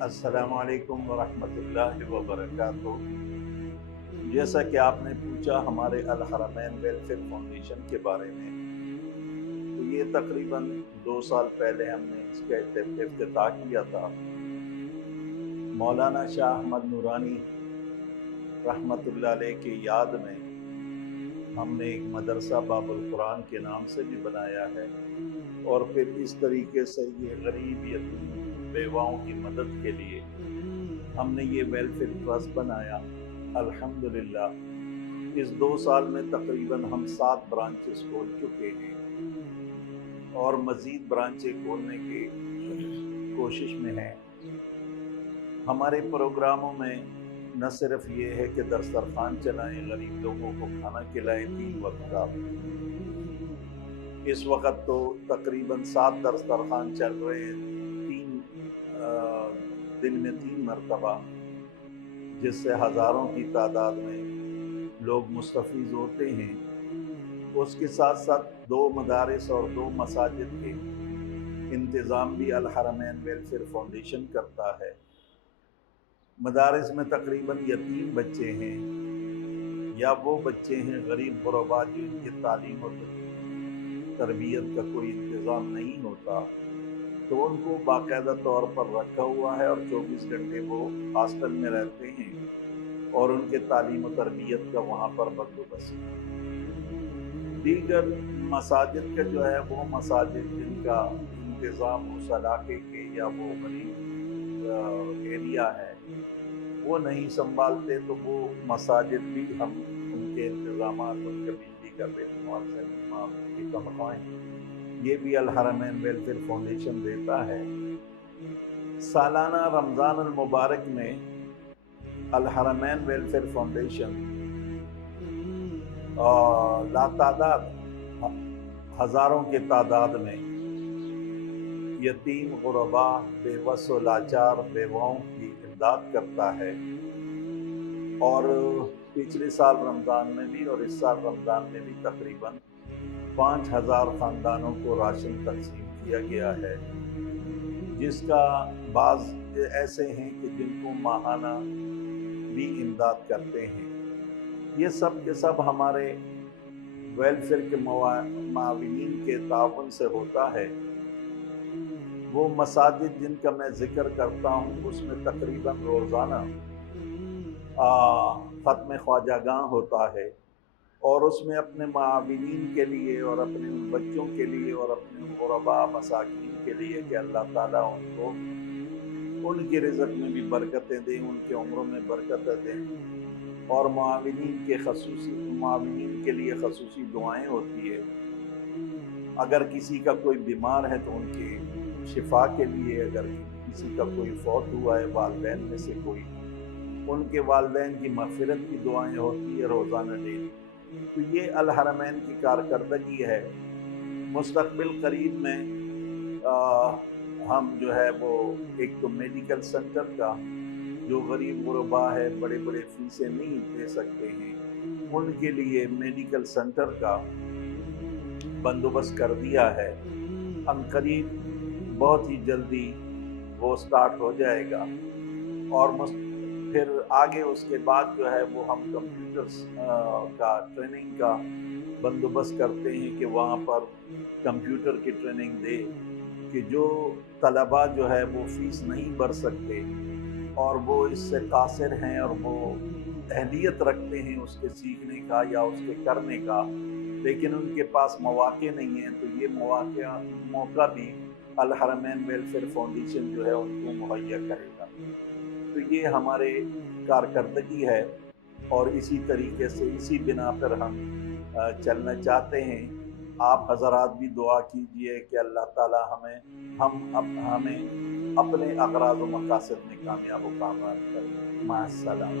अस्सलाम वालेकुम वरहमतुल्लाहि वबरकातुह। जैसा कि आपने पूछा हमारे अल हरमैन वेलफेयर फाउंडेशन के बारे में, तो ये तकरीबन 2 साल पहले हमने इसका इफ्तिताह किया था। मौलाना शाह अहमद नूरानी रहमतुल्लाह अलैह की याद में हमने एक मदरसा बाबुल कुरान के नाम से भी बनाया है, और फिर इस तरीके से ये गरीब यतीम बेवाओं की मदद के लिए हमने ये वेलफेयर ट्रस्ट बनाया। अल्हम्दुलिल्लाह इस 2 साल में तकरीबन हम 7 ब्रांचेस खोल चुके हैं और मज़ीद ब्रांचें खोलने की कोशिश में हैं। हमारे प्रोग्रामों में न सिर्फ ये है कि दस्तरखान चलाएं, गरीब लोगों को खाना खिलाएं 3 वक्त का। इस वक्त तो तकरीबन 7 दस्तरखान चल रहे हैं, 3 दिन में 3 मरतबा, जिससे हज़ारों की तादाद में लोग मुस्तफ़ीज़ होते हैं। उसके साथ साथ 2 मदारिस और 2 मसाजिद के इंतज़ाम भी अल हरमैन वेलफेयर फाउंडेशन करता है। मदारिस में तकरीबन यतीम बच्चे हैं या वो बच्चे हैं गरीब गुरबा जिनकी तालीम और तरबियत का कोई इंतज़ाम नहीं होता, तो उनको बाकायदा तौर पर रखा हुआ है और 24 घंटे वो हॉस्टल में रहते हैं और उनके तालीम और तरबियत का वहाँ पर बंदोबस्त है। दीगर मसाजिद का जो है वो मसाजिद जिनका इंतज़ाम उस इलाके के या वो गरीब एरिया है वो नहीं संभालते, तो वो मसाजिद भी हम उनके इंतज़ाम, उनके बिजली का बेशुमार की तनख्वाहें ये भी अल हरमैन वेलफेयर फाउंडेशन देता है। सालाना रमज़ान अल मुबारक में अल हरमैन वेलफेयर फाउंडेशन लातादाद हज़ारों के तादाद में यतीम गुरबा बेबस व लाचार बेवाओं की इमदाद करता है। और पिछले साल रमज़ान में भी और इस साल रमज़ान में भी तकरीबन 5000 ख़ानदानों को राशन तक़सीम किया गया है, जिसका बाज़ ऐसे हैं कि जिनको माहाना भी इमदाद करते हैं। ये सब के सब हमारे वेलफेयर के मुआविनीन के ताउन से होता है। वो मसाजिद जिनका मैं ज़िक्र करता हूँ उसमें तकरीबन रोज़ाना ख़त्म ख्वाजागां होता है, और उसमें अपने मुआविनीन के लिए और अपने उन बच्चों के लिए और अपने गुरबा मसाकीन के लिए कि अल्लाह ताला उनको उनके रिज़्क़ में भी बरकतें दें, उनके उम्रों में बरकतें दें, और मुआविनीन के लिए खसूसी दुआएं होती है। अगर किसी का कोई बीमार है तो उनके शिफा के लिए, अगर किसी का कोई फौत हुआ है वालिदैन में से कोई, उनके वालिदैन की मग़फ़िरत की दुआएं होती है रोज़ाना डेली। तो ये अल हरमैन की कारकर्दगी है। मुस्तक़बिल करीब में हम जो है वो एक तो मेडिकल सेंटर का, जो गरीब गुरबा है बड़े बड़े फ़ीसें नहीं दे सकते हैं, उनके लिए मेडिकल सेंटर का बंदोबस्त कर दिया है। अनक़रीब बहुत ही जल्दी वो स्टार्ट हो जाएगा, और फिर आगे उसके बाद जो है वो हम कंप्यूटर्स का ट्रेनिंग का बंदोबस्त करते हैं कि वहाँ पर कंप्यूटर की ट्रेनिंग दे कि जो तलबा जो है वो फ़ीस नहीं भर सकते और वो इससे कासिर हैं और वो अहलियत रखते हैं उसके सीखने का या उसके करने का, लेकिन उनके पास मौक़े नहीं हैं, तो ये मौका भी अल हरमैन वेलफेयर फाउंडेशन जो है उनको मुहैया करेगा। तो ये हमारे कारकर्दगी है, और इसी तरीके से इसी बिना पर हम चलना चाहते हैं। आप हज़रात भी दुआ कीजिए कि अल्लाह ताला हमें अपने अग़राज़ व मक़ासद में कामयाब व कामयाब करें। माअस्सलाम।